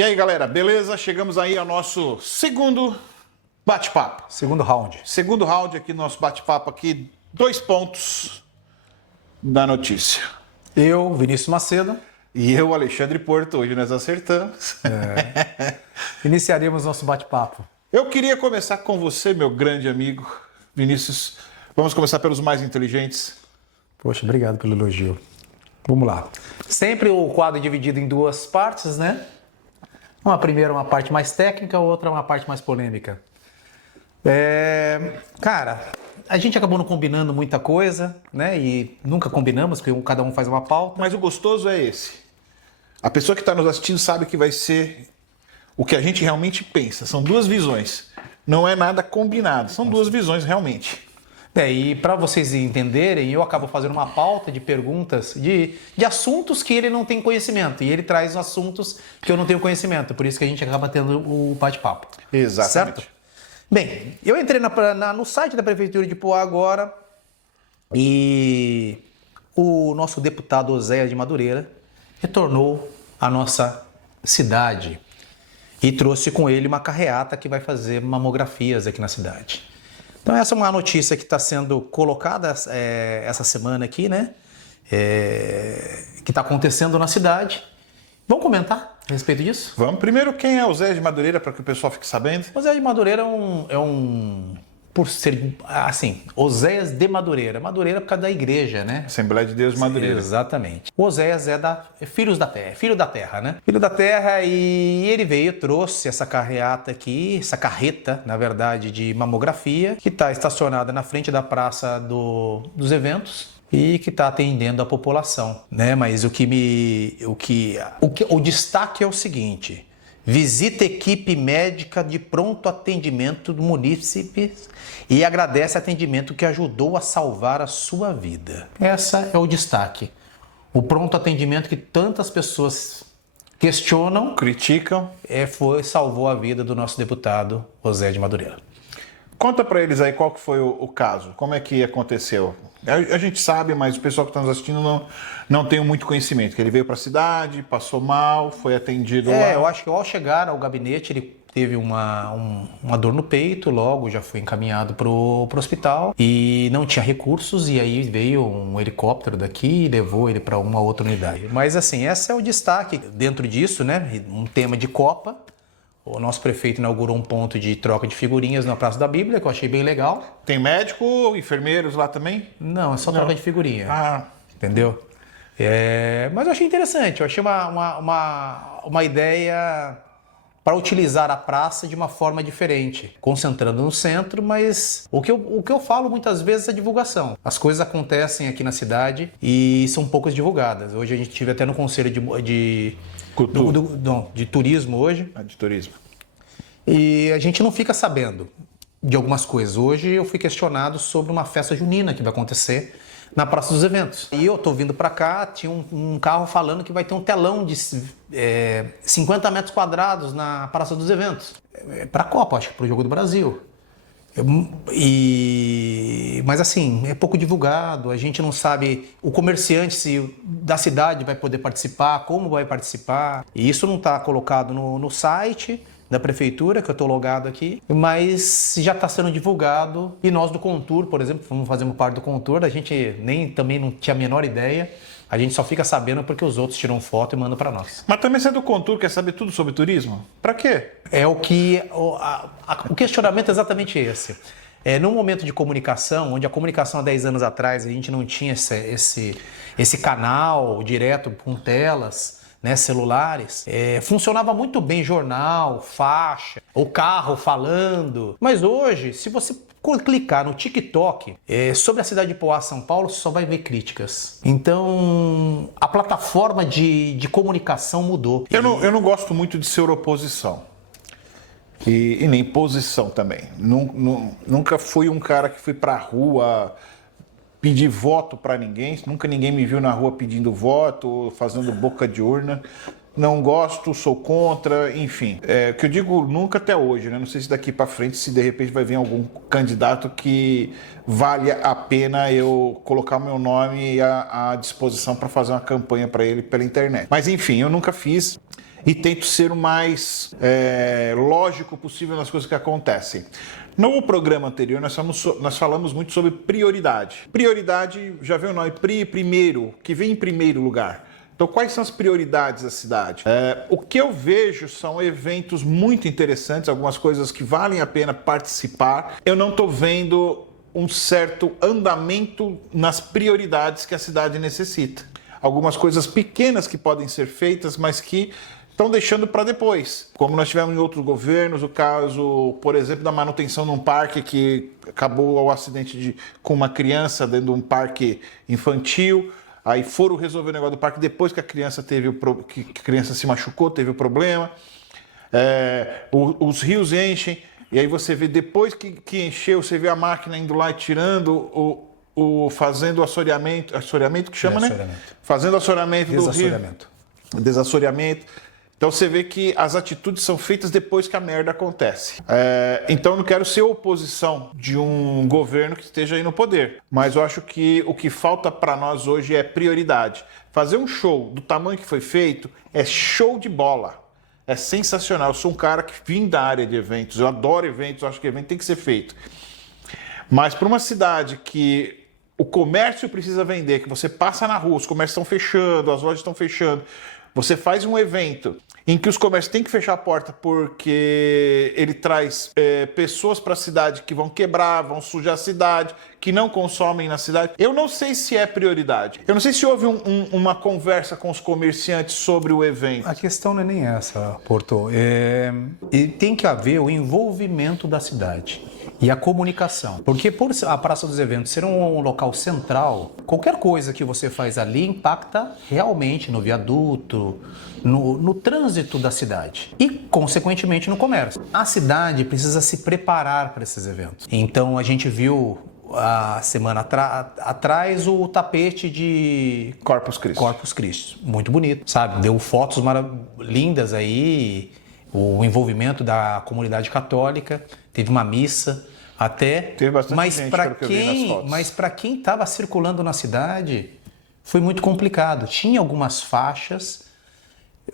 E aí, galera, beleza? Chegamos aí ao nosso segundo bate-papo. Segundo round. Segundo round aqui, nosso bate-papo aqui, 2 pontos da notícia. Eu, Vinícius Macedo. E eu, Alexandre Porto, hoje nós acertamos. Iniciaremos nosso bate-papo. Eu queria começar com você, meu grande amigo Vinícius. Vamos começar pelos mais inteligentes. Poxa, obrigado pelo elogio. Vamos lá. Sempre o quadro é dividido em 2 partes, né? Uma primeira uma parte mais técnica, outra uma parte mais polêmica. Cara, a gente acabou não combinando muita coisa, né? E nunca combinamos, porque cada um faz uma pauta. Mas o gostoso é esse. A pessoa que está nos assistindo sabe que vai ser o que a gente realmente pensa. São 2 visões. Não é nada combinado. São 2 visões realmente. E para vocês entenderem, eu acabo fazendo uma pauta de perguntas de assuntos que ele não tem conhecimento. E ele traz assuntos que eu não tenho conhecimento. Por isso que a gente acaba tendo o bate-papo. Exatamente. Certo? Bem, eu entrei no site da Prefeitura de Poá agora e o nosso deputado Oséias de Madureira retornou à nossa cidade e trouxe com ele uma carreata que vai fazer mamografias aqui na cidade. Então essa é uma notícia que está sendo colocada essa semana aqui, né? Que está acontecendo na cidade. Vamos comentar a respeito disso? Vamos. Primeiro, quem é o Zé de Madureira, para que o pessoal fique sabendo? Oséias de Madureira por ser, assim, Oséias de Madureira. Madureira por causa da igreja, né? Assembleia de Deus de Madureira. Exatamente. O Oséias é filho da terra, né? Filho da terra, e ele trouxe essa carreata aqui, essa carreta, na verdade, de mamografia, que está estacionada na frente da Praça dos Eventos e que está atendendo a população, né? Mas o destaque é o seguinte: visita equipe médica de pronto atendimento do munícipe e agradece atendimento que ajudou a salvar a sua vida. Essa é o destaque. O pronto atendimento que tantas pessoas questionam, criticam, salvou a vida do nosso deputado Oséias de Madureira. Conta para eles aí qual que foi o caso, como é que aconteceu. A gente sabe, mas o pessoal que está nos assistindo não tem muito conhecimento. Que ele veio para a cidade, passou mal, foi atendido lá. Eu acho que ao chegar ao gabinete ele teve uma dor no peito, logo já foi encaminhado para o hospital e não tinha recursos, e aí veio um helicóptero daqui e levou ele para uma outra unidade. Mas assim, esse é o destaque. Dentro disso, né, um tema de Copa. O nosso prefeito inaugurou um ponto de troca de figurinhas na Praça da Bíblia, que eu achei bem legal. Tem médico, enfermeiros lá também? Não, é só troca de figurinha. Ah. Entendeu? Mas eu achei interessante, eu achei uma ideia para utilizar a praça de uma forma diferente, concentrando no centro, mas o que eu falo muitas vezes é divulgação. As coisas acontecem aqui na cidade e são poucas divulgadas. Hoje a gente tive até no Conselho de turismo hoje. De turismo. E a gente não fica sabendo de algumas coisas. Hoje eu fui questionado sobre uma festa junina que vai acontecer na Praça dos Eventos. E eu tô vindo para cá, tinha um carro falando que vai ter um telão de 50 metros quadrados na Praça dos Eventos. Para a Copa, acho que para o Jogo do Brasil. Mas assim, é pouco divulgado, a gente não sabe o comerciante da cidade vai poder participar, como vai participar, e isso não está colocado no site da prefeitura, que eu estou logado aqui, mas já está sendo divulgado, e nós do Contur, por exemplo, fazemos parte do Contur, a gente também não tinha a menor ideia, a gente só fica sabendo porque os outros tiram foto e mandam para nós. Mas também você é do Contur, quer saber tudo sobre turismo? Para quê? O questionamento é exatamente esse. Num momento de comunicação, onde a comunicação há 10 anos atrás a gente não tinha esse canal direto com telas, né, celulares, funcionava muito bem jornal, faixa, o carro falando. Mas hoje, se você clicar no TikTok sobre a cidade de Poá, São Paulo, você só vai ver críticas. Então, a plataforma de comunicação mudou. Eu não gosto muito de ser oposição. E nem posição também. Nunca fui um cara que fui pra rua pedir voto para ninguém. Nunca ninguém me viu na rua pedindo voto, fazendo boca de urna. Não gosto, sou contra, enfim. O que eu digo nunca até hoje, né? Não sei se daqui para frente, se de repente vai vir algum candidato que valha a pena eu colocar o meu nome à disposição para fazer uma campanha para ele pela internet. Mas enfim, eu nunca fiz. e tento ser o mais lógico possível nas coisas que acontecem. No programa anterior, nós falamos muito sobre prioridade. Prioridade, já veio o nome, primeiro, que vem em primeiro lugar. Então, quais são as prioridades da cidade? O que eu vejo são eventos muito interessantes, algumas coisas que valem a pena participar. Eu não estou vendo um certo andamento nas prioridades que a cidade necessita. Algumas coisas pequenas que podem ser feitas, mas que estão deixando para depois. Como nós tivemos em outros governos, o caso, por exemplo, da manutenção num parque que acabou o acidente com uma criança dentro de um parque infantil. Aí foram resolver o negócio do parque depois que a criança que a criança se machucou, teve o problema. Os rios enchem, e aí você vê depois que encheu, você vê a máquina indo lá e tirando, fazendo o assoreamento que chama, né? Fazendo o assoreamento do rio. Desassoreamento. Então você vê que as atitudes são feitas depois que a merda acontece. Então eu não quero ser oposição de um governo que esteja aí no poder, mas eu acho que o que falta para nós hoje é prioridade. Fazer um show do tamanho que foi feito é show de bola. É sensacional. Eu sou um cara que vim da área de eventos, eu adoro eventos, eu acho que evento tem que ser feito. Mas para uma cidade que o comércio precisa vender, que você passa na rua, os comércios estão fechando, as lojas estão fechando, você faz um evento em que os comércios têm que fechar a porta porque ele traz pessoas para a cidade que vão quebrar, vão sujar a cidade, que não consomem na cidade. Eu não sei se é prioridade. Eu não sei se houve uma conversa com os comerciantes sobre o evento. A questão não é nem essa, Porto. E tem que haver o envolvimento da cidade e a comunicação. Porque por a Praça dos Eventos ser um local central, qualquer coisa que você faz ali impacta realmente no viaduto, no trânsito da cidade e, consequentemente, no comércio. A cidade precisa se preparar para esses eventos. Então, a gente viu a semana atrás o tapete de Corpus Christi. Muito bonito, sabe? Deu fotos lindas aí, o envolvimento da comunidade católica, teve uma missa até. Teve bastante gente, pelo que eu vi nas fotos. Mas para quem estava circulando na cidade, foi muito complicado. Tinha algumas faixas,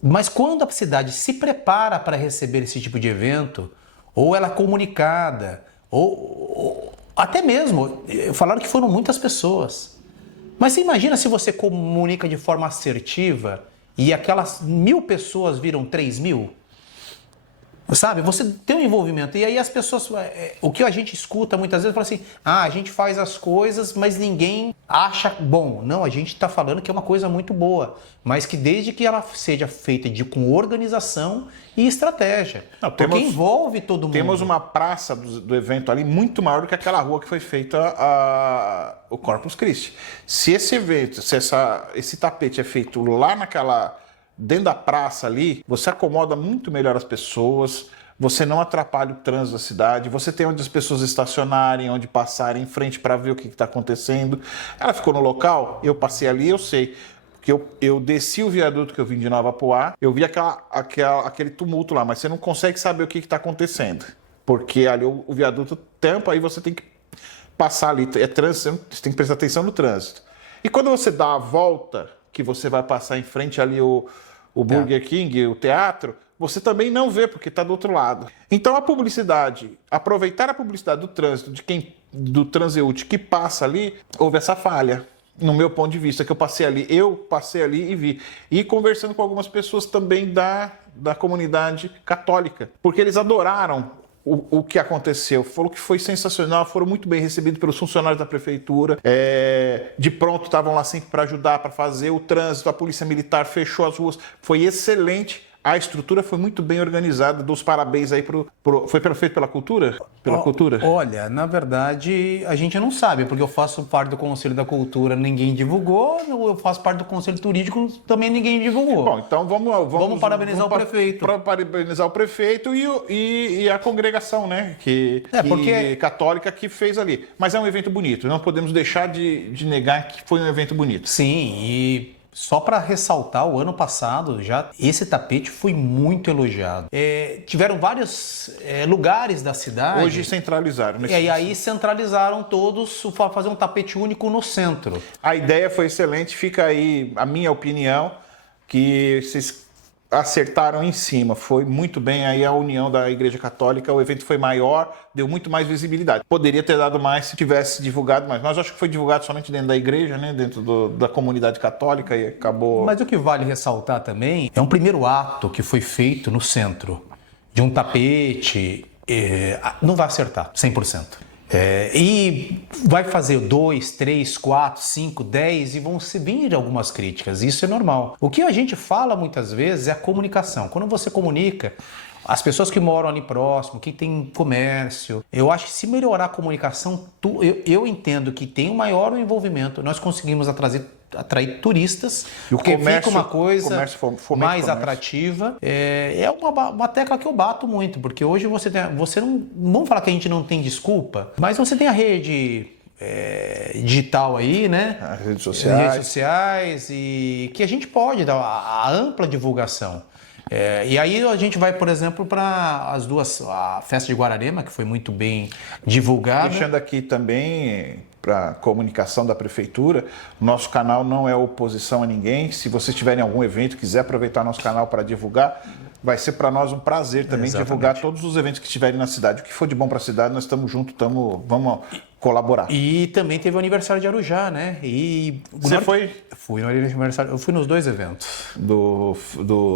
mas quando a cidade se prepara para receber esse tipo de evento, ou ela é comunicada, ou até mesmo, falaram que foram muitas pessoas. Mas você imagina se você comunica de forma assertiva e aquelas 1.000 pessoas viram 3.000? Sabe, você tem um envolvimento. E aí as pessoas, o que a gente escuta muitas vezes, fala assim, a gente faz as coisas, mas ninguém acha bom. Não, a gente está falando que é uma coisa muito boa, mas que desde que ela seja feita com organização e estratégia. Não, porque envolve todo mundo. Temos uma praça do evento ali muito maior do que aquela rua que foi feita o Corpus Christi. Se esse evento, esse tapete é feito lá dentro da praça ali, você acomoda muito melhor as pessoas, você não atrapalha o trânsito da cidade, você tem onde as pessoas estacionarem, onde passarem em frente para ver o que está acontecendo. Ela ficou no local, eu passei ali, eu sei, porque eu desci o viaduto que eu vim de Nova Poá, eu vi aquele tumulto lá, mas você não consegue saber o que está acontecendo, porque ali o viaduto tampa, aí você tem que passar ali, é trânsito, você tem que prestar atenção no trânsito. E quando você dá a volta, que você vai passar em frente ali o Burger King, o teatro, você também não vê, porque está do outro lado. Então a publicidade, aproveitar a publicidade do trânsito, do transeúnte que passa ali, houve essa falha, no meu ponto de vista, que eu passei ali e vi. E conversando com algumas pessoas também da comunidade católica, porque eles adoraram o que aconteceu. Falou que foi sensacional, foram muito bem recebidos pelos funcionários da prefeitura. De pronto estavam lá sempre para ajudar, para fazer o trânsito, a polícia militar fechou as ruas. Foi excelente. A estrutura foi muito bem organizada. Dou os parabéns aí foi feito pela cultura? Cultura? Olha, na verdade, a gente não sabe, porque eu faço parte do Conselho da Cultura, ninguém divulgou, eu faço parte do Conselho Turístico, também ninguém divulgou. Bom, então vamos parabenizar o prefeito. Parabenizar o prefeito e a congregação, né? Católica que fez ali. Mas é um evento bonito, não podemos deixar de negar que foi um evento bonito. Sim, e só para ressaltar, o ano passado já esse tapete foi muito elogiado. Tiveram vários lugares da cidade. Hoje centralizaram. E aí centralizaram todos para fazer um tapete único no centro. A ideia foi excelente, fica aí a minha opinião, que vocês acertaram em cima. Foi muito bem aí a união da Igreja Católica, o evento foi maior, deu muito mais visibilidade. Poderia ter dado mais se tivesse divulgado mais, mas acho que foi divulgado somente dentro da igreja, né? Dentro da comunidade católica e acabou... Mas o que vale ressaltar também é um primeiro ato que foi feito no centro de um tapete, não vai acertar 100%. E vai fazer 2, 3, 4, 5, 10 e vão se vir algumas críticas, isso é normal. O que a gente fala muitas vezes é a comunicação. Quando você comunica, as pessoas que moram ali próximo, que tem comércio, eu acho que se melhorar a comunicação, eu entendo que tem um maior envolvimento, nós conseguimos atrair turistas, E o porque comércio, fica uma coisa mais comércio. atrativa. É uma tecla que eu bato muito, porque hoje você não... Vamos falar que a gente não tem desculpa, mas você tem a rede digital aí, né? As redes Redes sociais, e que a gente pode dar a ampla divulgação. E aí a gente vai, por exemplo, para a festa de Guararema, que foi muito bem divulgada. Deixando aqui também para a comunicação da prefeitura, nosso canal não é oposição a ninguém. Se vocês tiverem algum evento, quiser aproveitar nosso canal para divulgar, vai ser para nós um prazer também divulgar todos os eventos que estiverem na cidade. O que for de bom para a cidade, nós estamos juntos, vamos colaborar. E também teve o aniversário de Arujá, né? E você foi? Fui no aniversário, eu fui nos dois eventos. Do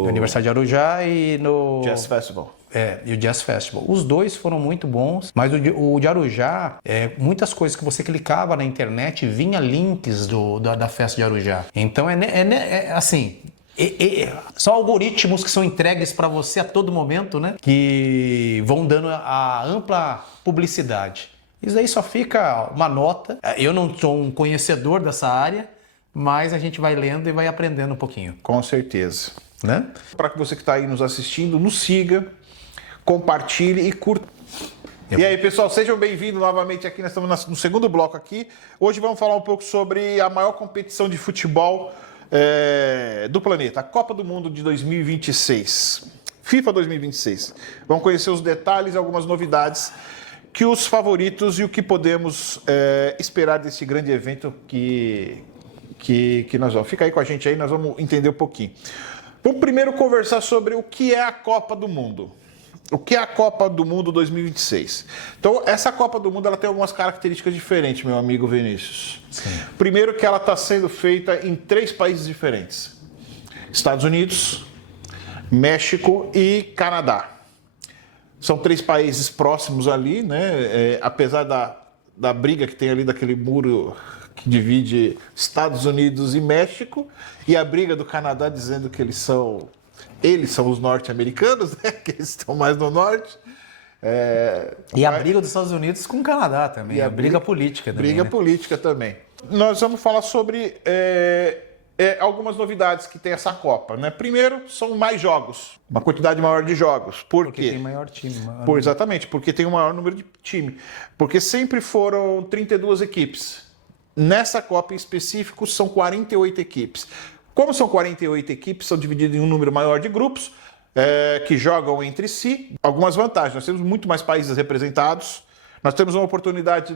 aniversário de Arujá e no Jazz Festival. E o Jazz Festival. Os dois foram muito bons, mas o de Arujá, muitas coisas que você clicava na internet, vinha links da festa de Arujá. Então assim... são algoritmos que são entregues para você a todo momento, né? Que vão dando a ampla publicidade. Isso aí só fica uma nota. Eu não sou um conhecedor dessa área, mas a gente vai lendo e vai aprendendo um pouquinho. Com certeza. Né? Para que você que está aí nos assistindo, nos siga, compartilhe e curta. E aí, pessoal, sejam bem-vindos novamente aqui. Nós estamos no segundo bloco aqui. Hoje vamos falar um pouco sobre a maior competição de futebol do planeta, a Copa do Mundo de 2026, FIFA 2026. Vamos conhecer os detalhes e algumas novidades, que os favoritos e o que podemos esperar desse grande evento que nós vamos. Fica aí com a gente aí, nós vamos entender um pouquinho. Vamos primeiro conversar sobre o que é a Copa do Mundo. O que é a Copa do Mundo 2026? Então, essa Copa do Mundo ela tem algumas características diferentes, meu amigo Vinícius. Sim. Primeiro que ela está sendo feita em 3 países diferentes. Estados Unidos, México e Canadá. São 3 países próximos ali, né? Apesar da briga que tem ali, daquele muro que divide Estados Unidos e México, e a briga do Canadá dizendo que eles são os norte-americanos, né? Que eles estão mais no norte. A briga dos Estados Unidos com o Canadá também, a briga política também. Briga política também. Nós vamos falar sobre algumas novidades que tem essa Copa, né? Primeiro, são mais jogos, uma quantidade maior de jogos. Por quê? Tem maior time. Exatamente, porque tem um maior número de time. Porque sempre foram 32 equipes. Nessa Copa em específico, são 48 equipes. Como são 48 equipes, são divididas em um número maior de grupos que jogam entre si. Algumas vantagens, nós temos muito mais países representados, nós temos uma oportunidade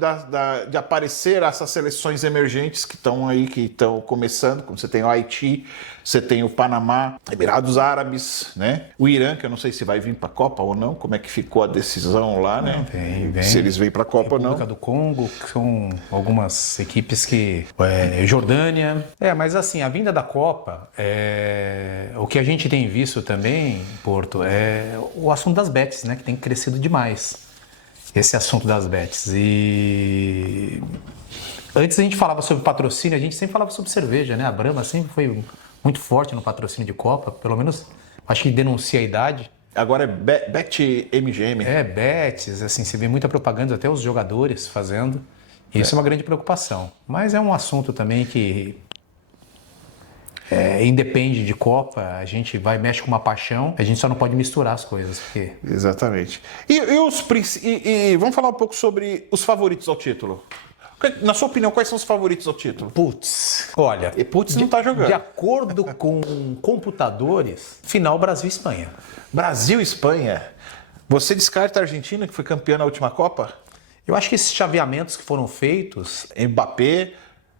de aparecer essas seleções emergentes que estão aí, que estão começando, como você tem o Haiti, você tem o Panamá, Emirados Árabes, né? O Irã, que eu não sei se vai vir para a Copa ou não, como é que ficou a decisão lá, né? Vem. Se eles vêm para a Copa ou não. República do Congo, que são algumas equipes que... Jordânia. Mas assim, a vinda da Copa, o que a gente tem visto também, Porto, é o assunto das bets, né? Que tem crescido demais. Esse assunto das bets. E antes a gente falava sobre patrocínio, a gente sempre falava sobre cerveja, né? A Brahma sempre foi muito forte no patrocínio de Copa, pelo menos acho que denuncia a idade. Agora é Bet MGM. Bets, assim, você vê muita propaganda, até os jogadores fazendo. Isso é uma grande preocupação. Mas é um assunto também que independe de Copa, a gente mexe com uma paixão, a gente só não pode misturar as coisas. Porque... Exatamente. E vamos falar um pouco sobre os favoritos ao título. Na sua opinião, quais são os favoritos ao título? Olha, E não tá jogando. De acordo com computadores, final Brasil e Espanha. Brasil e Espanha. Você descarta a Argentina, que foi campeã na última Copa? Eu acho que esses chaveamentos que foram feitos... Mbappé,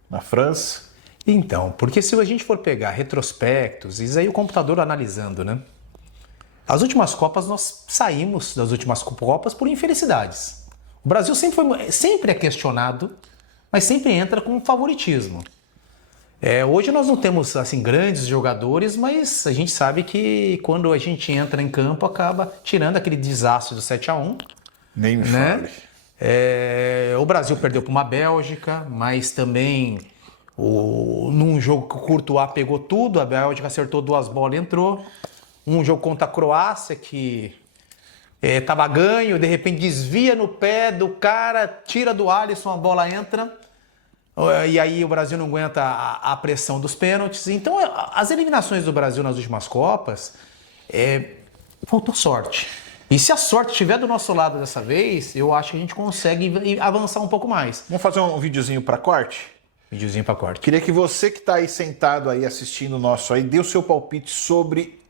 na França. Então, porque se a gente for pegar retrospectos, isso aí o computador analisando, né? As últimas Copas, nós saímos das últimas Copas por infelicidades. O Brasil sempre é questionado, mas sempre entra com favoritismo. Hoje nós não temos assim grandes jogadores, mas a gente sabe que quando a gente entra em campo acaba tirando aquele desastre do 7-1. Nem me né? fale. O Brasil perdeu para uma Bélgica, mas também num jogo que o Courtois pegou tudo, a Bélgica acertou 2 bolas e entrou. Um jogo contra a Croácia que estava ganho, de repente desvia no pé do cara, tira do Alisson, a bola entra. E aí o Brasil não aguenta a pressão dos pênaltis. Então, as eliminações do Brasil nas últimas Copas, faltou sorte. E se a sorte estiver do nosso lado dessa vez, eu acho que a gente consegue avançar um pouco mais. Vamos fazer um videozinho para corte? Videozinho para corte. Queria que você que está aí sentado aí assistindo o nosso aí, dê o seu palpite sobre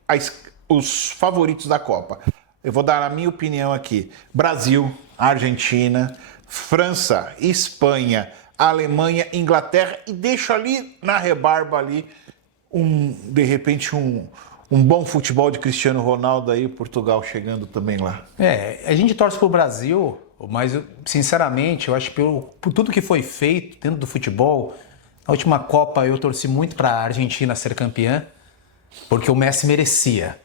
os favoritos da Copa. Eu vou dar a minha opinião aqui. Brasil, Argentina, França, Espanha, Alemanha, Inglaterra e deixo ali na rebarba ali de repente um bom futebol de Cristiano Ronaldo aí, Portugal chegando também lá. A gente torce pro Brasil, mas sinceramente eu acho que por tudo que foi feito dentro do futebol, na última Copa eu torci muito para a Argentina ser campeã, porque o Messi merecia,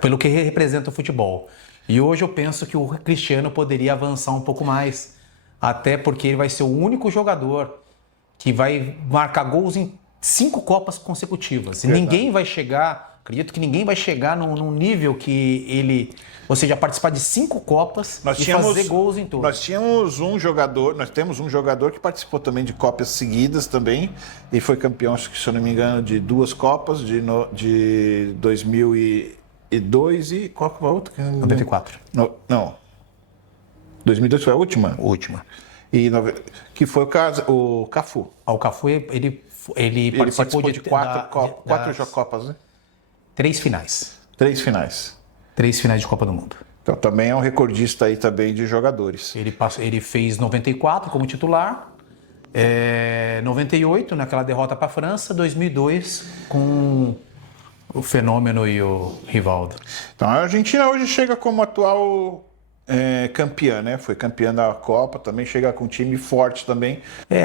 pelo que representa o futebol. E hoje eu penso que o Cristiano poderia avançar um pouco mais. Até porque ele vai ser o único jogador que vai marcar gols em 5 Copas consecutivas. E ninguém vai chegar, acredito que ninguém vai chegar num nível que ele, ou seja, participar de 5 Copas fazer gols em todas. Nós temos um jogador que participou também de Copas seguidas também e foi campeão, acho que se eu não me engano, de 2 Copas, de 2002 e qual que foi a outra? 94. Não. 2002 foi a última? Última. Que foi o Cafu. O Cafu, ele participou de 4 Copas, né? 3 finais. 3 finais. 3 finais de Copa do Mundo. Então também é um recordista aí também de jogadores. Ele fez 94 como titular, 98 naquela derrota para a França, 2002 com o Fenômeno e o Rivaldo. Então a Argentina hoje chega como atual campeã, né? Foi campeã da Copa, também chega com um time forte também.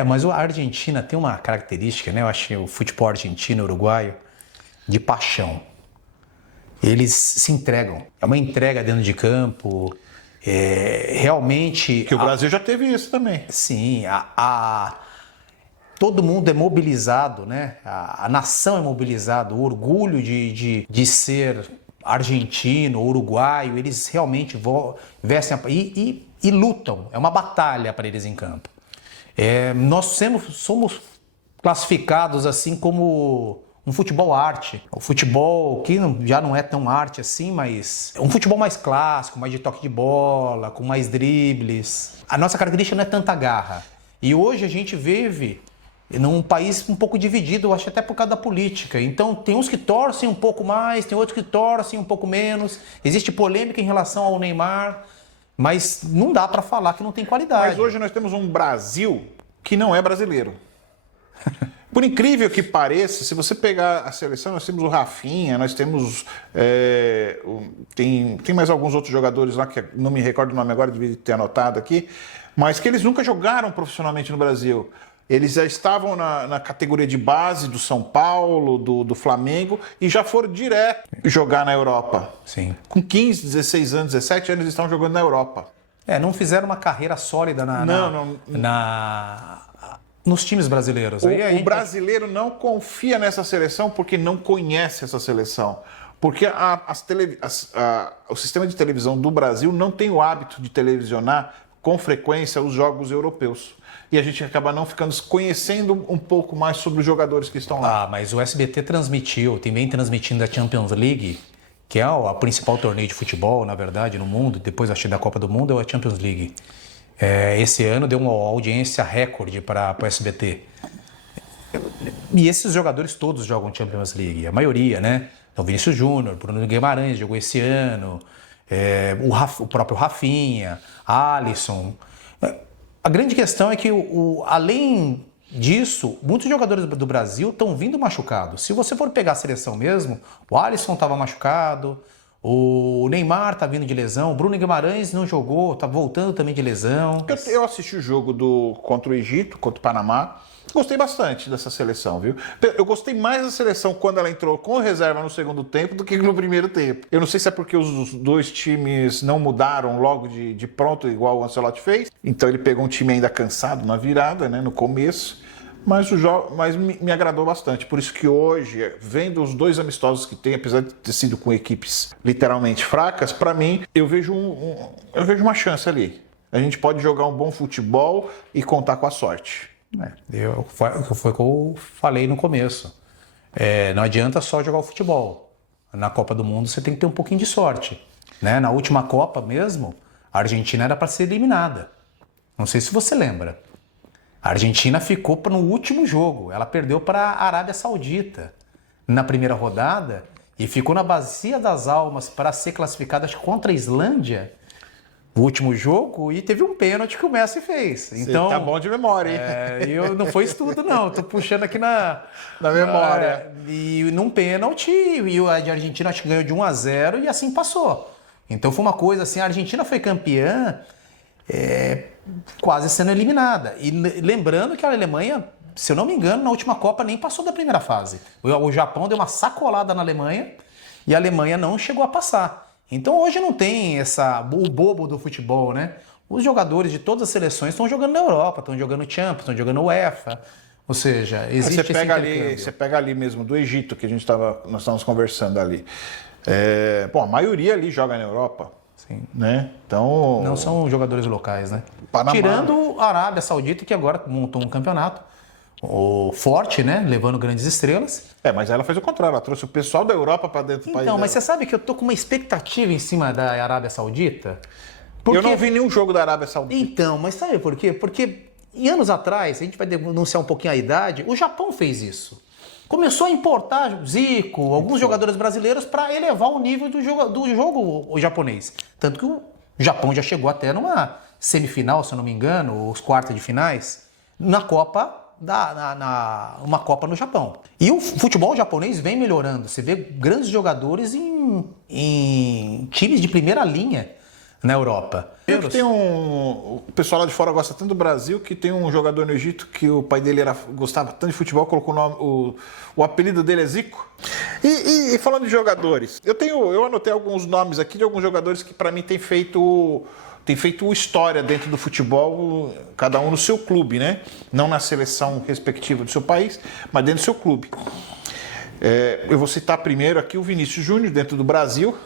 Mas a Argentina tem uma característica, né? Eu acho que o futebol argentino, uruguaio, de paixão. Eles se entregam. É uma entrega dentro de campo. Realmente... Que o Brasil já teve isso também. Sim, todo mundo é mobilizado, né? A nação é mobilizada, o orgulho de ser argentino, uruguaio, eles realmente vestem e lutam. É uma batalha para eles em campo. Nós somos classificados assim como um futebol arte. O futebol que já não é tão arte assim, mas é um futebol mais clássico, mais de toque de bola, com mais dribles. A nossa característica não é tanta garra. E hoje a gente vive num país um pouco dividido, eu acho até por causa da política. Então tem uns que torcem um pouco mais, tem outros que torcem um pouco menos. Existe polêmica em relação ao Neymar, mas não dá para falar que não tem qualidade. Mas hoje nós temos um Brasil que não é brasileiro. Por incrível que pareça, se você pegar a seleção, nós temos o Rafinha, nós temos... tem mais alguns outros jogadores lá, que não me recordo o nome agora, devia ter anotado aqui, mas que eles nunca jogaram profissionalmente no Brasil. Eles já estavam na categoria de base do São Paulo, do Flamengo, e já foram direto jogar na Europa. Sim. Com 15, 16 anos, 17 anos, eles estão jogando na Europa. Não fizeram uma carreira sólida nos times brasileiros. O brasileiro não confia nessa seleção porque não conhece essa seleção. Porque o sistema de televisão do Brasil não tem o hábito de televisionar com frequência os jogos europeus. E a gente acaba não conhecendo um pouco mais sobre os jogadores que estão lá. Mas o SBT também transmitindo a Champions League, que é o principal torneio de futebol, na verdade, no mundo, depois acho que da Copa do Mundo, é a Champions League. Esse ano deu uma audiência recorde para o SBT. E esses jogadores todos jogam Champions League, a maioria, né? Então, Vinícius Júnior, Bruno Guimarães jogou esse ano, o próprio Rafinha, Alisson. A grande questão é que, além disso, muitos jogadores do Brasil estão vindo machucados. Se você for pegar a seleção mesmo, o Alisson estava machucado, o Neymar tá vindo de lesão, o Bruno Guimarães não jogou, tá voltando também de lesão. Eu assisti o jogo contra o Egito, contra o Panamá. Gostei bastante dessa seleção, viu? Eu gostei mais da seleção quando ela entrou com reserva no segundo tempo do que no primeiro tempo. Eu não sei se é porque os dois times não mudaram logo de pronto, igual o Ancelotti fez. Então ele pegou um time ainda cansado na virada, né, no começo. Mas me agradou bastante. Por isso que hoje, vendo os dois amistosos que tem, apesar de ter sido com equipes literalmente fracas, para mim, eu vejo uma chance ali. A gente pode jogar um bom futebol e contar com a sorte. Foi o que eu falei no começo. Não adianta só jogar o futebol. Na Copa do Mundo você tem que ter um pouquinho de sorte. Né? Na última Copa mesmo, a Argentina era para ser eliminada. Não sei se você lembra. A Argentina ficou no último jogo. Ela perdeu para a Arábia Saudita na primeira rodada e ficou na bacia das almas para ser classificada contra a Islândia no último jogo, e teve um pênalti que o Messi fez. Então, tá bom de memória, hein? Não foi isso tudo, não. Tô puxando aqui na memória. E num pênalti, e a Argentina acho que ganhou de 1-0 e assim passou. Então foi uma coisa assim, a Argentina foi campeã quase sendo eliminada. E lembrando que a Alemanha, se eu não me engano, na última Copa nem passou da primeira fase. O Japão deu uma sacolada na Alemanha e a Alemanha não chegou a passar. Então hoje não tem o bobo do futebol, né? Os jogadores de todas as seleções estão jogando na Europa, estão jogando Champions, estão jogando UEFA. Ou seja, existe esse intercâmbio. Você pega ali mesmo do Egito, que nós estávamos conversando ali. A maioria ali joga na Europa. Sim. Né? Então, não são jogadores locais, né? Panamá. Tirando a Arábia Saudita, que agora montou um campeonato forte, né? Levando grandes estrelas. Mas ela fez o contrário, ela trouxe o pessoal da Europa para dentro do país. Então, mas você sabe que eu tô com uma expectativa em cima da Arábia Saudita? Eu não vi nenhum jogo da Arábia Saudita. Então, mas sabe por quê? Porque em anos atrás, a gente vai denunciar um pouquinho a idade, o Japão fez isso. Começou a importar Zico, alguns jogadores brasileiros para elevar o nível do jogo japonês. Tanto que o Japão já chegou até numa semifinal, se eu não me engano, os quartos de finais, na Copa uma Copa no Japão. E o futebol japonês vem melhorando. Você vê grandes jogadores em times de primeira linha na Europa. O pessoal lá de fora gosta tanto do Brasil que tem um jogador no Egito que o pai dele gostava tanto de futebol, colocou o apelido dele é Zico. E falando de jogadores, eu anotei alguns nomes aqui de alguns jogadores que para mim têm feito história dentro do futebol, cada um no seu clube, né? Não na seleção respectiva do seu país, mas dentro do seu clube. Eu vou citar primeiro aqui o Vinícius Júnior, dentro do Brasil,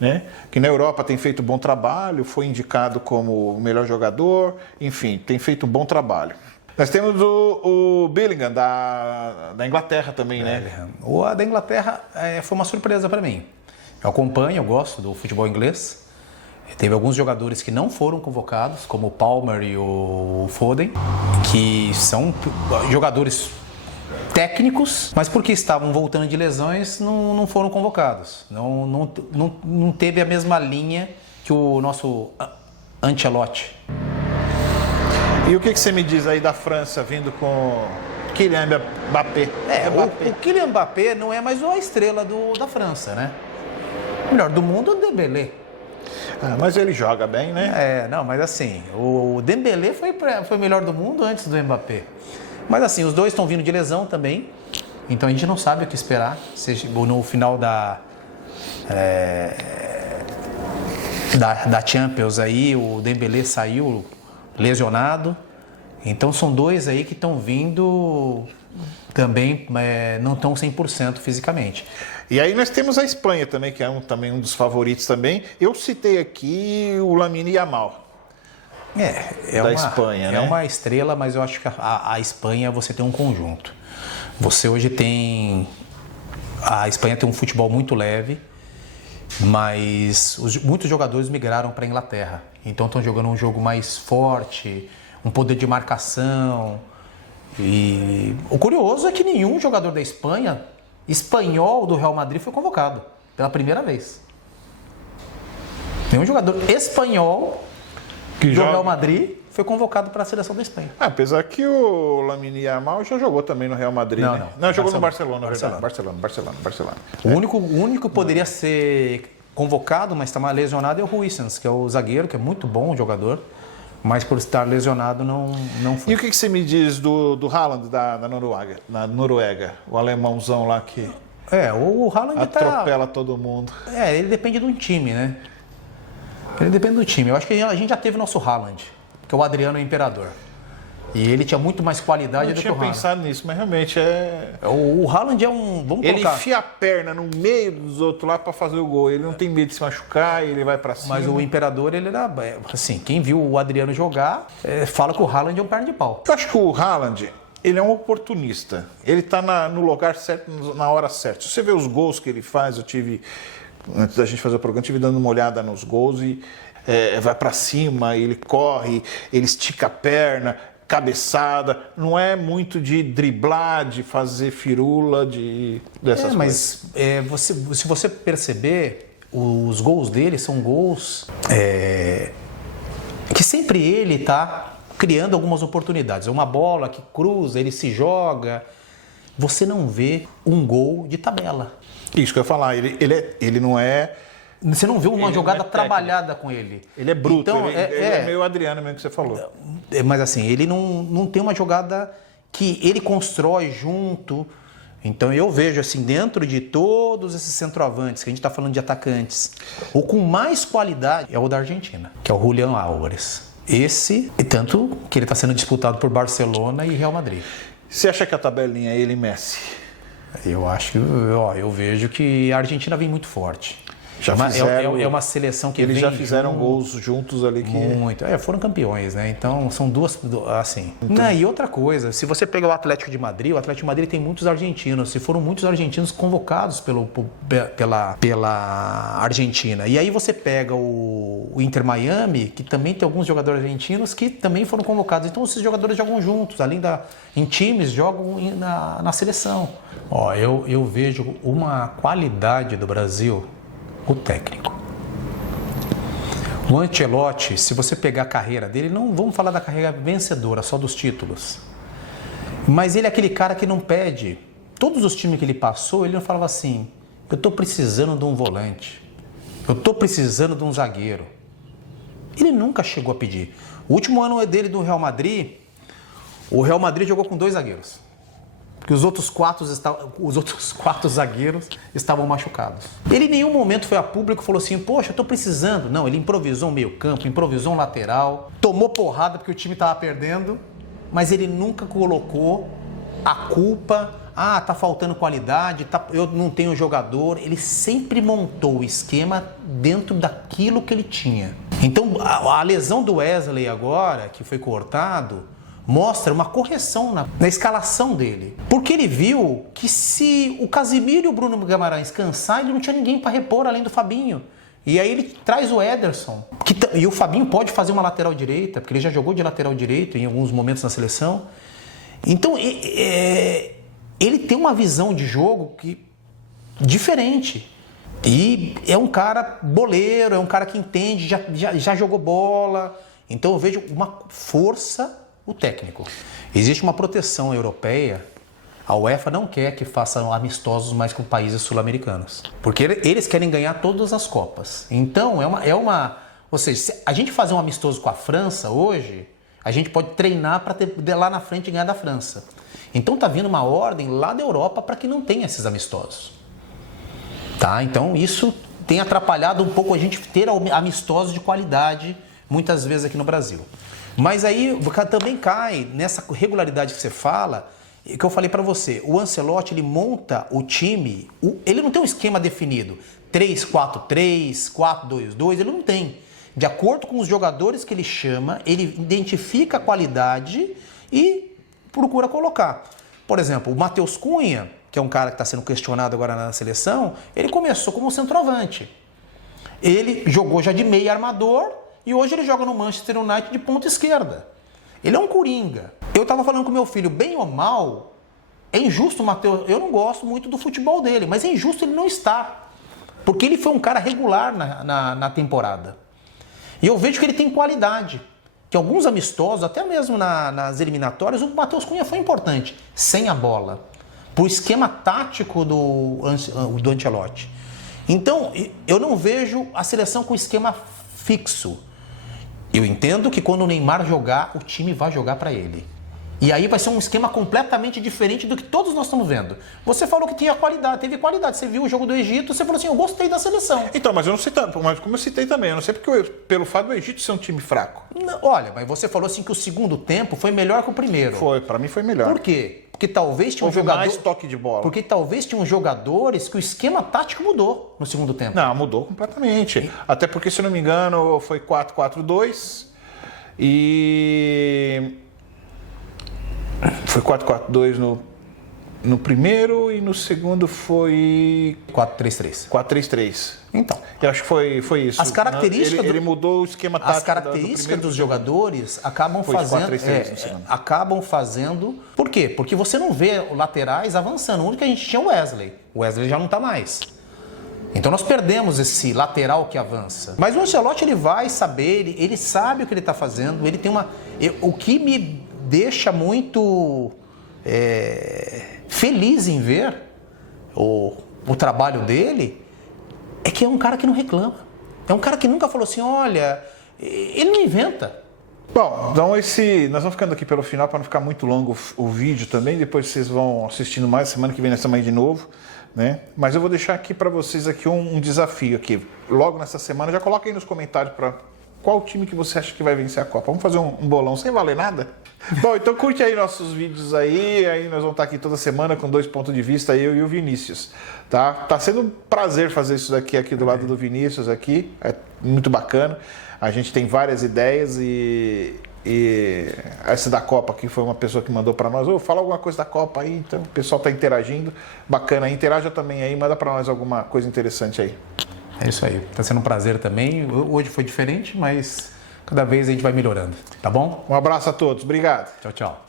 né? Que na Europa tem feito um bom trabalho, foi indicado como o melhor jogador, enfim, tem feito um bom trabalho. Nós temos o Bellingham, da Inglaterra também, né? O da Inglaterra foi uma surpresa para mim. Eu acompanho, eu gosto do futebol inglês. Teve alguns jogadores que não foram convocados, como o Palmer e o Foden, que são jogadores técnicos, mas porque estavam voltando de lesões, não foram convocados. Não teve a mesma linha que o nosso Ancelotti. E o que você me diz aí da França vindo com Kylian Mbappé? O Kylian Mbappé não é mais a estrela da França, né? O melhor do mundo é o Dembélé. Mas ele joga bem, né? Mas assim, o Dembélé foi o melhor do mundo antes do Mbappé. Mas assim, os dois estão vindo de lesão também, então a gente não sabe o que esperar. No final da Champions aí, o Dembélé saiu lesionado. Então são dois aí que estão vindo também, não estão 100% fisicamente. E aí nós temos a Espanha também, que é também um dos favoritos também. Eu citei aqui o Lamine Yamal. Da Espanha, né? É uma estrela, mas eu acho que a Espanha você tem um conjunto. Você hoje tem... A Espanha tem um futebol muito leve, mas muitos jogadores migraram para a Inglaterra. Então estão jogando um jogo mais forte, um poder de marcação. E o curioso é que nenhum jogador da Espanha, espanhol do Real Madrid, foi convocado pela primeira vez. Nenhum jogador espanhol do Real Madrid foi convocado para a seleção da Espanha. Apesar que o Lamine Yamal já jogou também no Real Madrid, Não, né? não. Jogou no Barcelona, Barcelona. verdade. Barcelona. O único que poderia ser convocado, mas está mais lesionado, é o Huijsens, que é o zagueiro, que é muito bom jogador, mas por estar lesionado não foi. E o que você me diz do Haaland da Noruega? O alemãozão lá que O Haaland atropela todo mundo. ele depende de um time, né? Ele depende do time. Eu acho que a gente já teve nosso Haaland, que é o Adriano Imperador. E ele tinha muito mais qualidade Eu do que tinha o Haaland. pensado nisso, mas realmente é... O Haaland é um... Vamos Ele colocar... enfia a perna no meio dos outros lá pra fazer o gol. Ele não tem medo de se machucar, ele vai pra cima. Mas o Imperador, ele era... Assim, quem viu o Adriano jogar, fala que o Haaland é um perna de pau. Eu acho que o Haaland, ele é um oportunista. Ele tá no lugar certo, na hora certa. Se você vê os gols que ele faz, antes da gente fazer o programa, eu tive dando uma olhada nos gols e vai pra cima, ele corre, ele estica a perna, cabeçada, não é muito de driblar, de fazer firula, dessas coisas. Mas se você perceber, os gols dele são gols que sempre ele está criando algumas oportunidades. É uma bola que cruza, ele se joga. Você não vê um gol de tabela. Isso que eu ia falar, ele não é... Você não vê uma Ele jogada não é trabalhada com ele. Ele é bruto, Então, ele é meio Adriano mesmo que você falou. Mas assim, ele não tem uma jogada que ele constrói junto. Então eu vejo assim, dentro de todos esses centroavantes, que a gente está falando de atacantes, o com mais qualidade é o da Argentina, que é o Julián Álvares. Esse, e tanto que ele está sendo disputado por Barcelona e Real Madrid. Você acha que a tabelinha é ele e Messi? Eu acho que, eu vejo que a Argentina vem muito forte. Já fizeram, é uma seleção que eles vem já fizeram gols juntos ali que... Muito. Foram campeões, né? Então são duas, assim. Não, e outra coisa, se você pegar o Atlético de Madrid tem muitos argentinos. E foram muitos argentinos convocados pela Argentina. E aí você pega o Inter Miami, que também tem alguns jogadores argentinos que também foram convocados. Então esses jogadores jogam juntos, em times, jogam na seleção. Eu vejo uma qualidade do Brasil, o técnico. O Ancelotti, se você pegar a carreira dele, não vamos falar da carreira vencedora, só dos títulos. Mas ele é aquele cara que não pede. Todos os times que ele passou, ele não falava assim: eu estou precisando de um volante, eu estou precisando de um zagueiro. Ele nunca chegou a pedir. O último ano dele do Real Madrid, o Real Madrid jogou com 2 zagueiros. Que os outros quatro zagueiros estavam machucados. Ele em nenhum momento foi a público e falou assim: poxa, eu tô precisando. Não, ele improvisou um meio campo, improvisou um lateral, tomou porrada porque o time estava perdendo, mas ele nunca colocou a culpa: tá faltando qualidade, eu não tenho jogador. Ele sempre montou o esquema dentro daquilo que ele tinha. Então a lesão do Wesley agora, que foi cortado, mostra uma correção na escalação dele. Porque ele viu que se o Casimiro e o Bruno Guimarães cansar, ele não tinha ninguém para repor além do Fabinho. E aí ele traz o Ederson. E o Fabinho pode fazer uma lateral direita, porque ele já jogou de lateral direito em alguns momentos na seleção. Então, ele tem uma visão de jogo diferente. E é um cara boleiro, é um cara que entende, já jogou bola. Então eu vejo uma força... O técnico. Existe uma proteção europeia. A UEFA não quer que façam amistosos mais com países sul-americanos. Porque eles querem ganhar todas as Copas. Então, ou seja, se a gente fazer um amistoso com a França hoje, a gente pode treinar para ter lá na frente ganhar da França. Então, tá vindo uma ordem lá da Europa para que não tenha esses amistosos. Tá? Então, isso tem atrapalhado um pouco a gente ter amistosos de qualidade, muitas vezes aqui no Brasil. Mas aí também cai nessa regularidade que você fala, que eu falei para você. O Ancelotti, ele monta o time, ele não tem um esquema definido. 3-4-3, 4-2-2, ele não tem. De acordo com os jogadores que ele chama, ele identifica a qualidade e procura colocar. Por exemplo, o Matheus Cunha, que é um cara que está sendo questionado agora na seleção, ele começou como centroavante. Ele jogou já de meio armador, e hoje ele joga no Manchester United de ponta esquerda. Ele é um coringa. Eu estava falando com meu filho, bem ou mal, é injusto o Matheus. Eu não gosto muito do futebol dele, mas é injusto ele não estar. Porque ele foi um cara regular na temporada. E eu vejo que ele tem qualidade. que alguns amistosos, até mesmo nas eliminatórias, o Matheus Cunha foi importante, sem a bola, pro esquema tático do Ancelotti. Então, eu não vejo a seleção com esquema fixo. Eu entendo que quando o Neymar jogar, o time vai jogar para ele. E aí vai ser um esquema completamente diferente do que todos nós estamos vendo. Você falou que tinha qualidade, teve qualidade. Você viu o jogo do Egito, você falou assim, eu gostei da seleção. Então, mas eu não sei tanto, mas como eu citei também, eu não sei porque pelo fato do Egito ser um time fraco. Não, olha, mas você falou assim que o segundo tempo foi melhor que o primeiro. Foi, para mim foi melhor. Por quê? Porque talvez tinha um Houve jogador... mais toque de bola. Porque talvez tinham jogadores que o esquema tático mudou no segundo tempo. Não, mudou completamente. Até porque, se eu não me engano, foi 4-4-2 e... Foi 4-4-2 no primeiro e no segundo foi 4-3-3. 4-3-3. Então, Eu acho que foi isso. As características ele mudou o esquema tático. as características dos jogadores acabam Foi de fazendo, 4-3-3 no segundo. acabam fazendo. Por quê? Porque você não vê laterais avançando. O único que a gente tinha é o Wesley. O Wesley já não está mais. Então nós perdemos esse lateral que avança. Mas o Ancelotti ele vai saber, ele sabe o que ele está fazendo. Ele tem uma. O que me deixa muito feliz em ver o trabalho dele é que é um cara que não reclama. É um cara que nunca falou assim, olha, ele não inventa. Bom, então nós vamos ficando aqui pelo final para não ficar muito longo o vídeo também. Depois vocês vão assistindo mais, semana que vem nós estamos aí de novo, né? Mas eu vou deixar aqui para vocês aqui um desafio aqui. Logo nessa semana, já coloca aí nos comentários para qual time que você acha que vai vencer a Copa. Vamos fazer um bolão sem valer nada? Bom, então curte aí nossos vídeos aí nós vamos estar aqui toda semana com 2 pontos de vista, eu e o Vinícius, tá? Tá sendo um prazer fazer isso aqui do lado do Vinícius aqui, é muito bacana. A gente tem várias ideias e essa da Copa aqui foi uma pessoa que mandou para nós, fala alguma coisa da Copa aí, então o pessoal tá interagindo, bacana, interaja também aí, manda para nós alguma coisa interessante aí. É isso aí, tá sendo um prazer também. Hoje foi diferente, mas cada vez a gente vai melhorando, tá bom? Um abraço a todos, obrigado. Tchau, tchau.